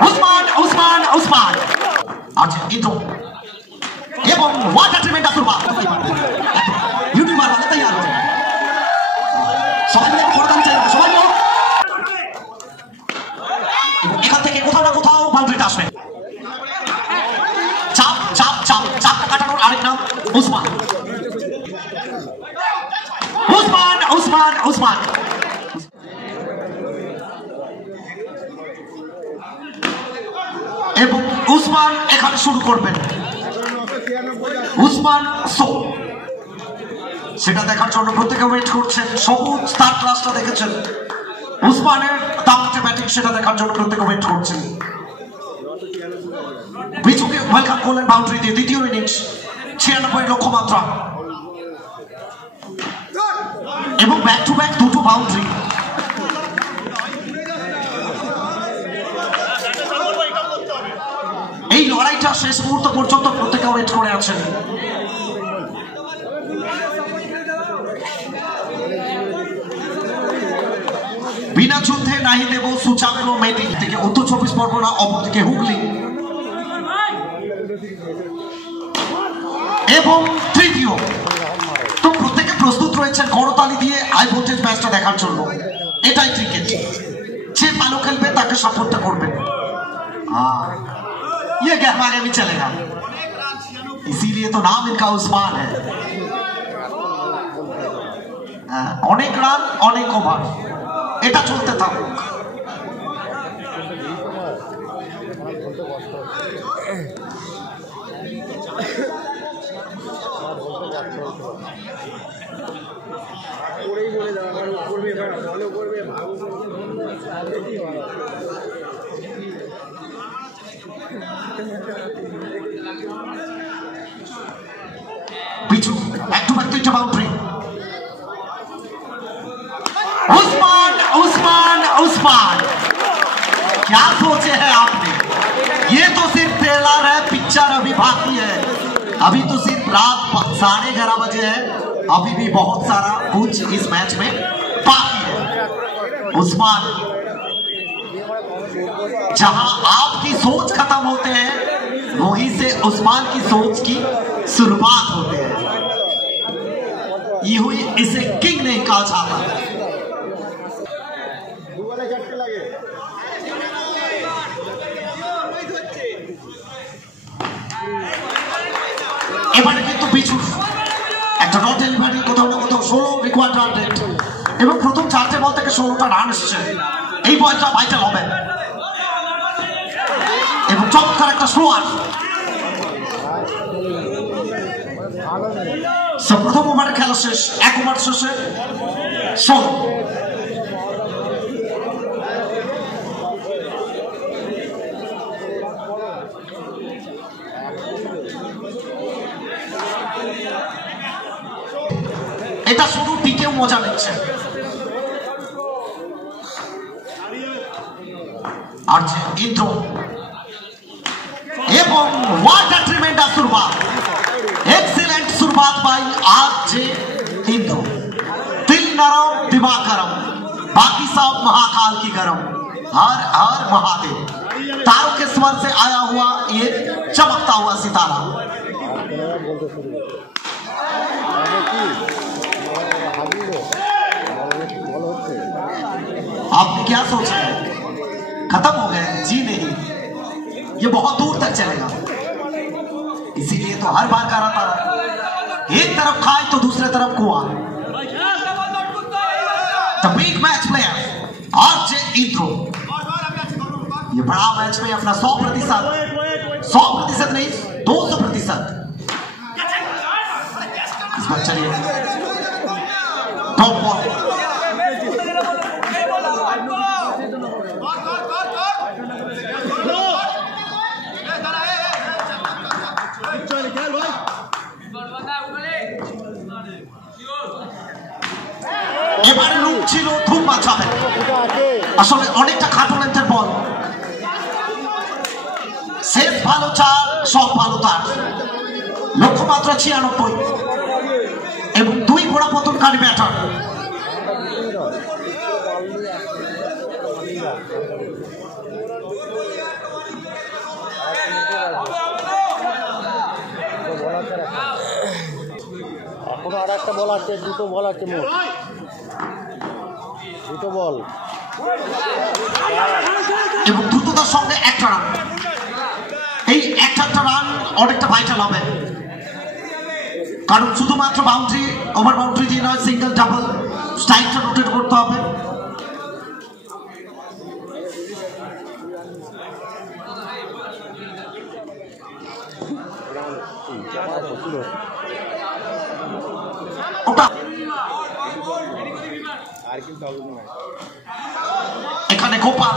उस्मान आज इंट्रो एवं water treatment अप्रूवा YouTuber वाले तैयार हो সবাই মিলে ফোরদান চাই সবাই মিলে এখান থেকে কোথাও না কোথাও বাউন্ডারিটা আসবে চাপ চাপ চাপ চাপটা কাটানোর আরেক নাম উসমান উসমান উসমান উসমান এবং উসমান এখানে শুরু করবেন উসমান সো সেটা দেখার জন্য প্রত্যেকে ওয়েট করছেন সবুজ তার ক্লাসটা দেখেছেন উসমানের দামতে ব্যাটিং সেটা দেখার জন্য প্রত্যেকে ওয়েট করছেন বিচুকে ওয়েলকাম করলেন বাউন্ডারি দিয়ে দ্বিতীয় ইনিংস 96 লক্ষ্যমাত্রা এবং ব্যাক টু ব্যাক দুটো বাউন্ডারি এই লড়াইটা শেষ মুহূর্ত পর্যন্ত প্রত্যেকে ওয়েট করে আছেন বিনা যুদ্ধে নাহি দেব সুচামেলো মেটি থেকে উত্তর 24 পরগনা অপরদিকে হুগলি এবং তৃতীয় তো প্রত্যেকে প্রস্তুত রয়েছেন করতালি দিয়ে হাই ভোল্টেজ ম্যাচটা দেখার জন্য এটাই ক্রিকেট যে ভালো খেলবে তাকে সাপোর্টটা করবেন ये गहमा भी चलेगा इसीलिए तो नाम इनका उस्मान है अनेक रान अनेक ओवर এটা চলতে থাকুক पिछू बैक टू बैक तीन बाउंड्री उस्मान उस्मान उस्मान क्या सोचे हैं आपने ये तो सिर्फ ट्रेलर है पिक्चर अभी बाकी है अभी तो सिर्फ रात 11:30 बजे है अभी भी बहुत सारा कुछ इस मैच में बाकी है उस्मान जहां आपकी सोच खत्म होते हैं वहीं से उस्मान की सोच की शुरुआत होते हैं ये हुई इसे किंग नहीं कहा जाता এবারে কিন্তু পিছু একটা ডট ডেলিভারি কোথাও না কোথাও 16 রিকোয়ার্ড রান রেট এবং প্রথম 4টে বল থেকে 16টা রান এসেছে এই বলটা ভাইটাল হবে এবং চমৎকার একটা স্লোয়ার প্রথম ওভারে খেলা শেষ 1 ওভার শেষে 16 এটা শুধু টিকেও মজা নিচ্ছে আর যে ইন্দ্র এবং ওয়াটার ট্রিটমেন্ট शुरुआत एक्सीलेंट शुरुआत बाई आज जे इंद्र दिल नरम दिमाग गरम बाकी सब महाकाल की गरम हर हर महादेव तारों के स्वर से आया हुआ ये चमकता हुआ सितारा आपने क्या सोचा है खत्म हो गए जी नहीं ये बहुत दूर तक चलेगा इसीलिए तो हर बार कहा था एक तरफ खाए तो दूसरे तरफ कुआं the big match player RJ Indro ये बड़ा मैच में अपना 100% नहीं 200% इस बार चलिए टॉप बॉल এবারে লুক ছিল ধূপ বাঁচাবে আসলে অনেকটা খাটো লেন্থের বল শেষ ভালো চার সব ভালো তার লক্ষ্যমাত্রা 96 এবং 2 ঘোড়া পতনকারী ব্যাটার একটা বল আছে, দুটো বল আছে মোট, দুটো বল এবং দ্রুততার সঙ্গে একটা রান। এই একটা রান অনেকটা ভাইটাল হবে, কারণ শুধুমাত্র বাউন্ডারি, ওভার বাউন্ডারি দিয়ে নয়, সিঙ্গেল ডাবল স্ট্রাইকটা রোটেট করতে হবে। এখানে গোপাল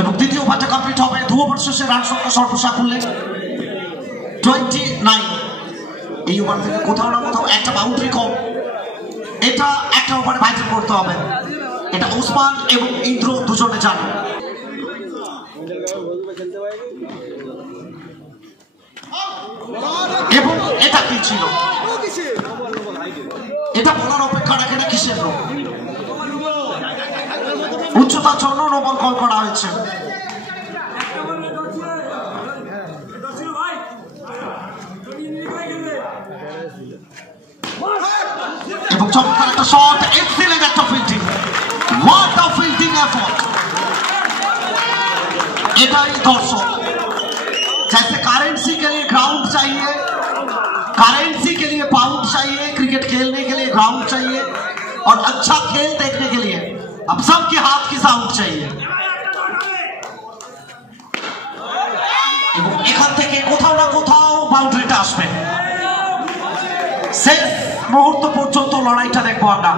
এবং দ্বিতীয় ওভারটা কমপ্লিট হবে। 2 ওভার শেষে রান সংখ্যা সর্বসাকুল্যে 29। এই ওভার থেকে কোথাও না কোথাও একটা বাউন্ডারি কম, এটা একটা ওভারে ভাইটাল করতে হবে। এটা ওসমান এবং ইন্দ্র দুজনে জানে। এবং এটা কি ছিল, এটা বলার অপেক্ষা রাখে না কিসের রোগ। উচ্চতার জন্য নো বল কল করা হয়েছে। এবং চমৎকার একটা শট, এক্সিলেন্ট একটা fielding, what a fielding effort. এটাই দর্শক, जैसे करेंसी के लिए ग्राउंड चाहिए, करेंसी के लिए पाउंड चाहिए, क्रिकेट खेलने के लिए ग्राउंड चाहिए, और अच्छा खेल देखने के लिए अब सबके हाथ की साउंड चाहिए। এবং এখান থেকে কোথাও না কোথাও বাউন্ডারিটা আসবে। শেষ মুহূর্ত পর্যন্ত লড়াইটা দেখবো আমরা।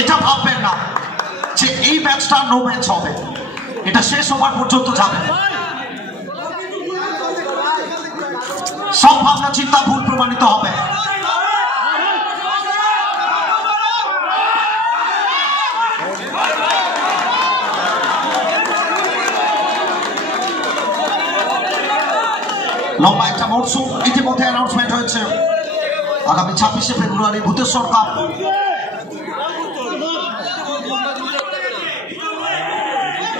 এটা ভাববেন না যে এই ম্যাচটা নো ম্যাচ হবে, এটা শেষ ওভার পর্যন্ত যাবে। সব ভাবনা চিন্তা ভুল প্রমাণিত হবে। লম্বা একটা মরশুম ইতিমধ্যে অ্যানাউন্সমেন্ট হয়েছে। আগামী 26শে ফেব্রুয়ারি ভূতেশ্বর কাপ,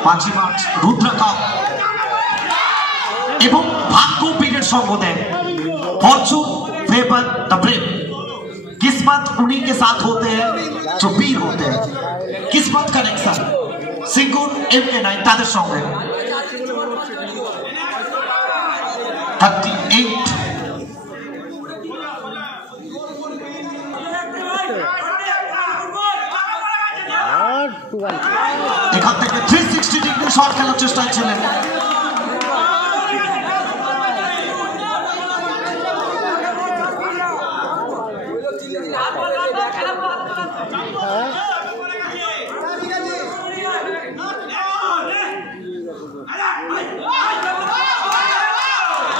5ই মার্চ রুদ্রা কাপ, এবং ভাগ্য পীরের সঙ্গ দেয়। फॉर्चून फेवर द ब्रेव, किस्मत उन्हीं के साथ होते हैं जो वीर होते हैं। किस्मत कनेक्शन सिंगुर MK9 তাদের সঙ্গে 38। এখান থেকে 360 ডিগ্রি শট খেলার চেষ্টায় ছিলেন।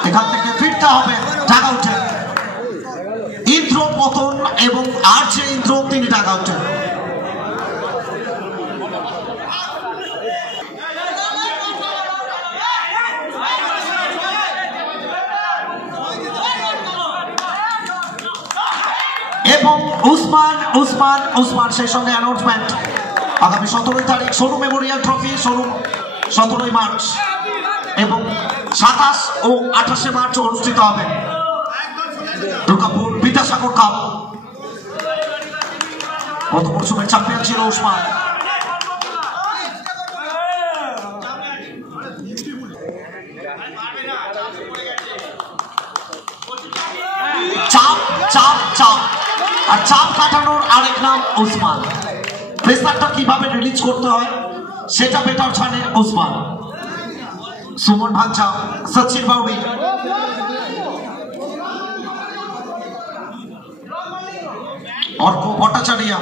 এখান থেকে ফিরতে হবে ডাগ আউটে। ইন্দ্র পতন এবং আর যে ইন্দ্র তিনি ডাগ আউটে। এবং উসমান উসমান উসমান সেই সঙ্গে অ্যানাউন্সমেন্ট আগামী 17 তারিখ Sonu Memorial trophy, Sonu 17 March এবং 27 ও 28 মার্চ অনুষ্ঠিত হবে দুর্গাপুর বিদ্যাসাগর কাপ। গত মৌসুমের চ্যাম্পিয়ন ছিল উসমান। চাপ চাপ চাপ, আর চাপ কাটানোর আরেক নাম উসমান। প্রেসারটা কিভাবে রিলিজ করতে হয় সেটা বেটার জানে উসমান। সুমন ভাঞ্চা, সচিন বাউরি, অর্ক ভট্টাচার্য,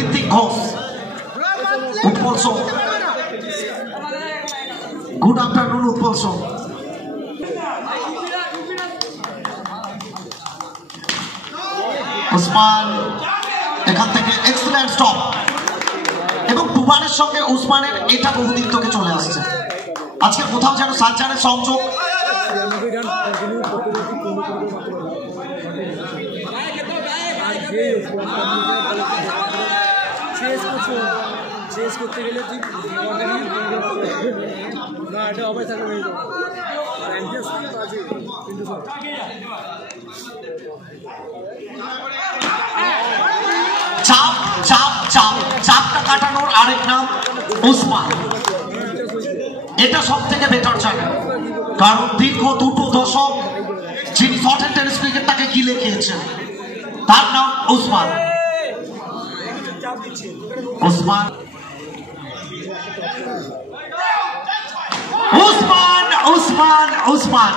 ঋত্বিক ঘোষ, উৎপল সোম। গুড আফটারনুন উৎপল সোম। উসমান এখান থেকে এক্সিলেন্ট স্টপ, এবং তুফানের সঙ্গে উসমানের এটা বহুদিন থেকে চলে আসছে। আজকে কোথাও যেন সাজ্জানের সংযোগ। চেঞ্জ করতে গেলে তুই না এটা অবাই থাকে নেই তো আছে কিন্তু চাপ চাপ চাপ চাপটা কাটানোর আরেক নাম উসমান। এটা সব থেকে বেটার জায়গা, কারণ দীর্ঘ 2 দশক যিনি শর্ট এন্ড টেনিস ক্রিকেটটাকে গিলে খেয়েছেন তার নাম উসমান। उस्मान उस्मान उस्मान उस्मान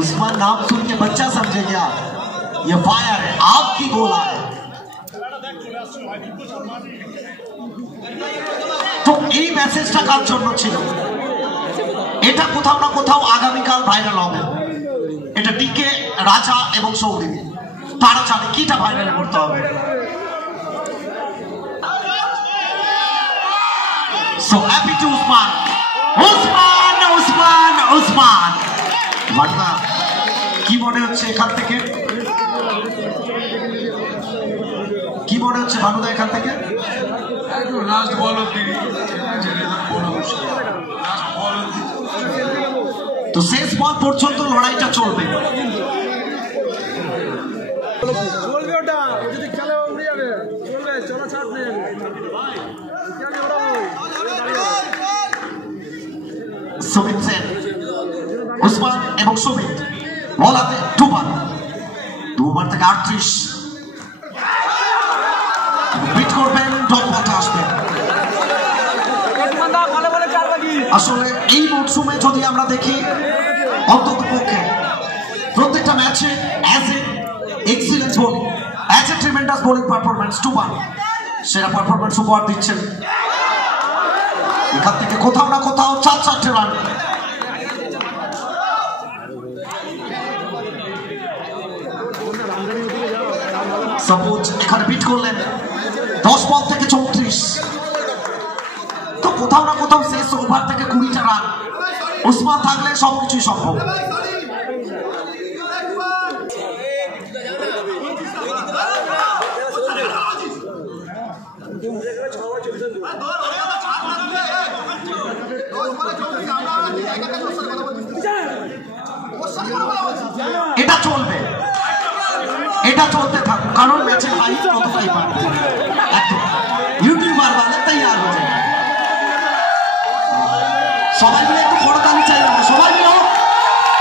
उस्मान नाम सुन के बच्चा समझे क्या? ये फायर है, आग की गोला है। तो এই মেসেজটা কার জন্য ছিল? এটা কোথাও না কোথাও আগামীকাল ভাইরাল হবে। এটা ডিকে, রাজা এবং সৌরী তারা জানে কিটা ভাইরাল করতে হবে। So happy to Usman. Usman, Usman, Usman. বাটনা কি মনে হচ্ছে এখান থেকে? কি মনে হচ্ছে ভানুদা এখান থেকে? লাস্ট বল অবধি তো শেষ বল পর্যন্ত লড়াইটা চলবে। চলবে ওটা যদি খেলে উড়ে যাবে, চলবে, চলো ছাড় নেই খেলে ওড়াবো। সুমিত সেন, উসমান এবং সুমিত বল হাতে দুবার থেকে 38 বিট করবেন, ডট বলটা আসবে। আসলে এই মরশুমে যদি আমরা দেখি অন্তত পক্ষে প্রত্যেকটা ম্যাচে as a excellent bowling, as a tremendous bowling performance, 2 সেরা পারফরম্যান্স উপহার দিচ্ছেন। এখান থেকে কোথাও না কোথাও 4-4টে রান। সাপোজ এখানে বিট করলেন 10 বল থেকে 34, তো কোথাও না কোথাও শেষ ওভার থেকে 20টা রান। উসমান থাকলে সবকিছুই সম্ভব। এটা চলবে, এটা চলতে থাকুক, কারণ ম্যাচের হাইট কতটাই বাড়বে। একদম ইউটিউবার বানালে তৈরি হয়ে যাবে। সবাই মিলে একটু করতালি চাই, সবাই মিলে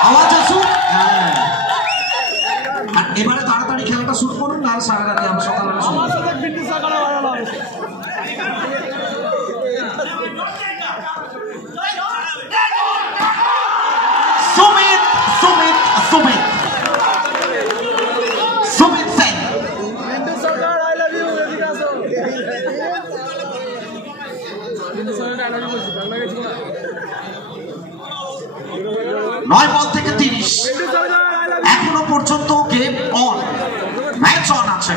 আওয়াজ আসুক। আর এবারে তাড়াতাড়ি খেলাটা শুরু করুন, না সারা রাতে আমরা সকালবেলা শুরু করব। সুমিত সুমিত সুমিত সুমিত সেন, নয় বল থেকে 30, এখনো পর্যন্ত গেম অন, ম্যাচ অন আছে।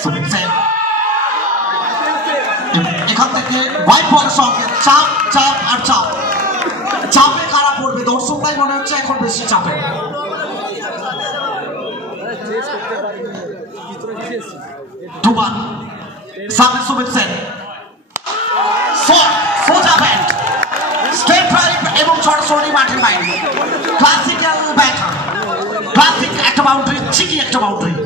সুমিত সেন এখান থেকে হোয়াইট বলের সঙ্গে চাপ চাপ আর চাপ, চাপে কারা পড়বে? দর্শকরাই মনে হচ্ছে এখন বেশি চাপে। দুবার সামনে সুমিত সেন, সোজা ব্যাট, স্ট্রেট ড্রাইভ এবং সরাসরি মাঠের বাইরে। ক্লাসিক্যাল ব্যাটার, ক্লাসিক একটা বাউন্ডারি, চিকি একটা বাউন্ডারি।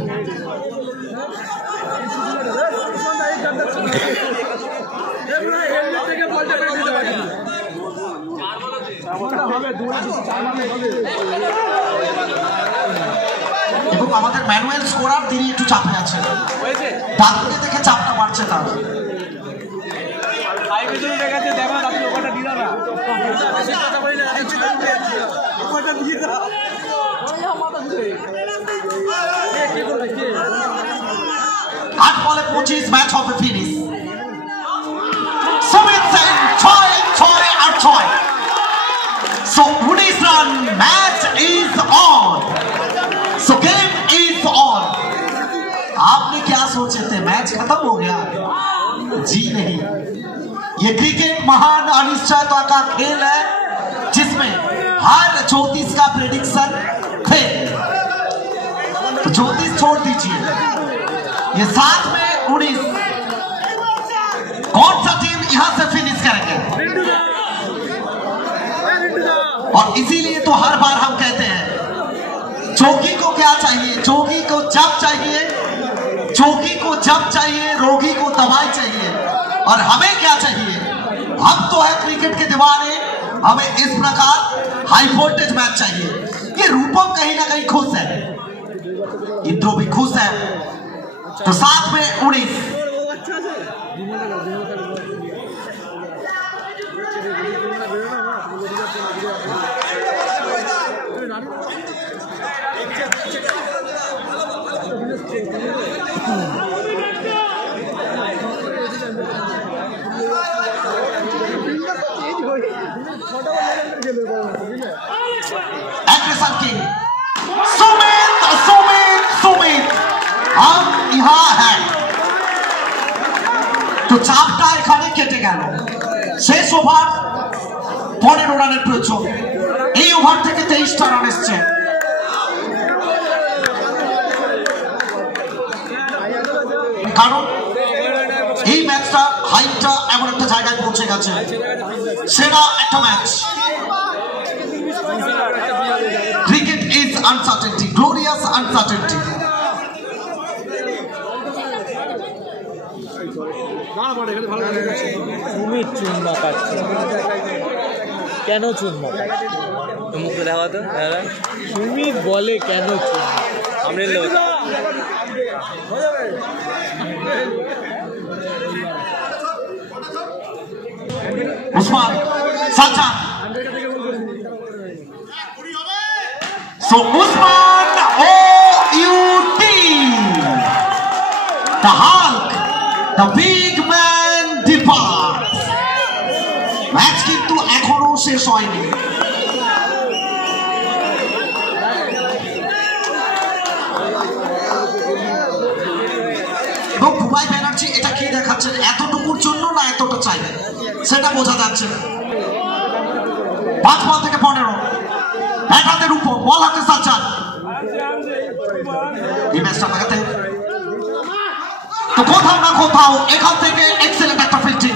এবং আমাদের ম্যানুয়াল স্কোরার তিনি একটু চাপে আছেন, ডাক্তারে দেখে চাপটা বাড়ছে তার। আট বলে 25, ম্যাচ হবে finish. Sumit Sen 6 R 6। So 19 run, match is on. So game is on. आपने क्या सोचे थे मैच खत्म हो गया? जी नहीं, ये क्रिकेट महान अनिश्चयता का खेल है जिसमें हर ज्योतिष का प्रेडिक्शन फेल। तो ज्योतिष छोड़ दीजिए, ये 7 में 19 कौन सा टीम यहां से फिनिश करेंगे? और इसीलिए तो हर बार हम कहते हैं जोगी को क्या चाहिए? जोगी को जब चाहिए, जोगी को जब चाहिए, रोगी को दवाई चाहिए। और हमें क्या चाहिए? हम तो है क्रिकेट के दीवाने, हमें इस प्रकार हाई वोल्टेज मैच चाहिए। ये रूपम कहीं ना कहीं खुश है, इंद्रो भी खुश है। तो 7 में 19 सुमित सुमित सुमित हम यहाँ है তো চাপটা এখানে কেটে গেল। শেষ ওভার 15 রানের প্রয়োজন। এই ওভার থেকে 23টা রান এসছে। কারণ এই ম্যাচটা হাইটটা এমন একটা জায়গায় পৌঁছে গেছে, সেরা একটা match. Cricket is uncertainty, glorious uncertainty. Sumit চুনমা কাটছে কেন? চুনমা মুখে দেখা তো সুমিত বলে কেন আমরা লোক Usman Sultan. So Usman O-U-T, the Hulk, the big man departs. Match কিন্তু এখনো শেষ হয়নি। দুবাই ব্যানার্জি এটা কি দেখাচ্ছেন? এতটুকুর জন্য না এতটা চাই সেটা বোঝা যাচ্ছে। 5 বল থেকে 15 এক হাতের উপর বল হাতে সালচান। এই ম্যাচটা লাগাতে তো কোথাও না কোথাও এখান থেকে এক্সেলেন্ট একটা ফিল্ডিং।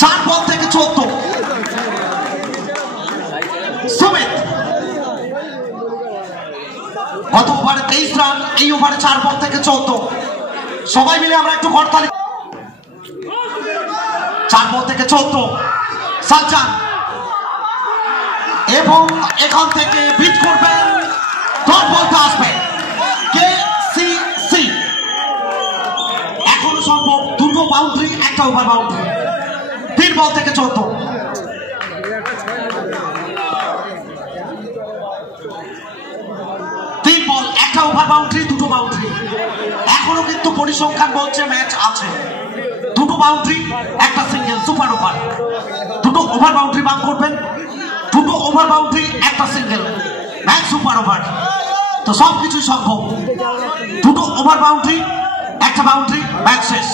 4 বল থেকে 14 সুমিত। গত ওভারে 23 রান, এই ওভারে 4 বল থেকে 14। সবাই মিলে আমরা একটু করতালি। 4 বল থেকে 14 সালচান, এবং এখান থেকে বিট করবেন। 10 বলটা আসবে KCC। এখনো সম্ভব 2টো বাউন্ডারি, একটা ওভার বাউন্ডারি। 3 বল থেকে 14 3 বল, একটা ওভার বাউন্ডারি, 2টো বাউন্ডারি। এখনো কিন্তু পরিসংখ্যান বলছে ম্যাচ আছে। 2টো বাউন্ডারি, একটা সিঙ্গেল, সুপার ওভার। 2টো ওভার বাউন্ডারি বাদ করবেন, 2টো ওভার বাউন্ডারি, একটা সিঙ্গেল, ম্যাচ সুপার ওভার। তো সব কিছুই সম্ভব। 2টো ওভার বাউন্ডারি, একটা বাউন্ডারি, ম্যাচ শেষ।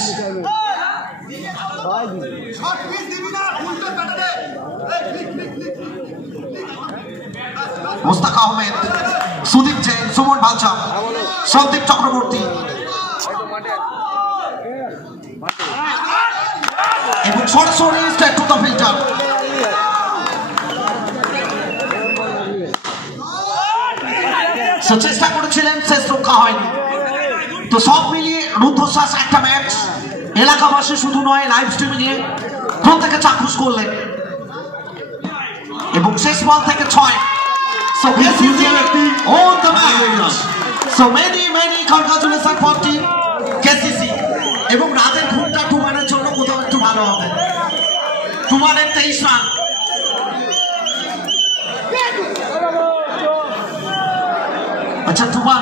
মুস্তাক আহমেদ, সুদীপ জৈন, সুমন বালচা, সন্দীপ চক্রবর্তী এবং সরাসরি স্ট্রেট টু দ্য ফিল্টার। চেষ্টা করেছিলেন, শেষ রক্ষা হয়নি। তো সব মিলিয়ে রুদ্ধশ্বাস একটা ম্যাচ। এলাকাবাসী শুধু নয়, লাইভ স্ট্রিমিং এ প্রত্যেকে চাক্ষুষ করলেন। এবং শেষ বল থেকে 6। So KCC on the match. So many congratulations for team KCC. এবং রাতের ঘুমটা টুমানের জন্য কোথাও একটু ভালো হবে। টুমানের 23 রান। আচ্ছা টুমান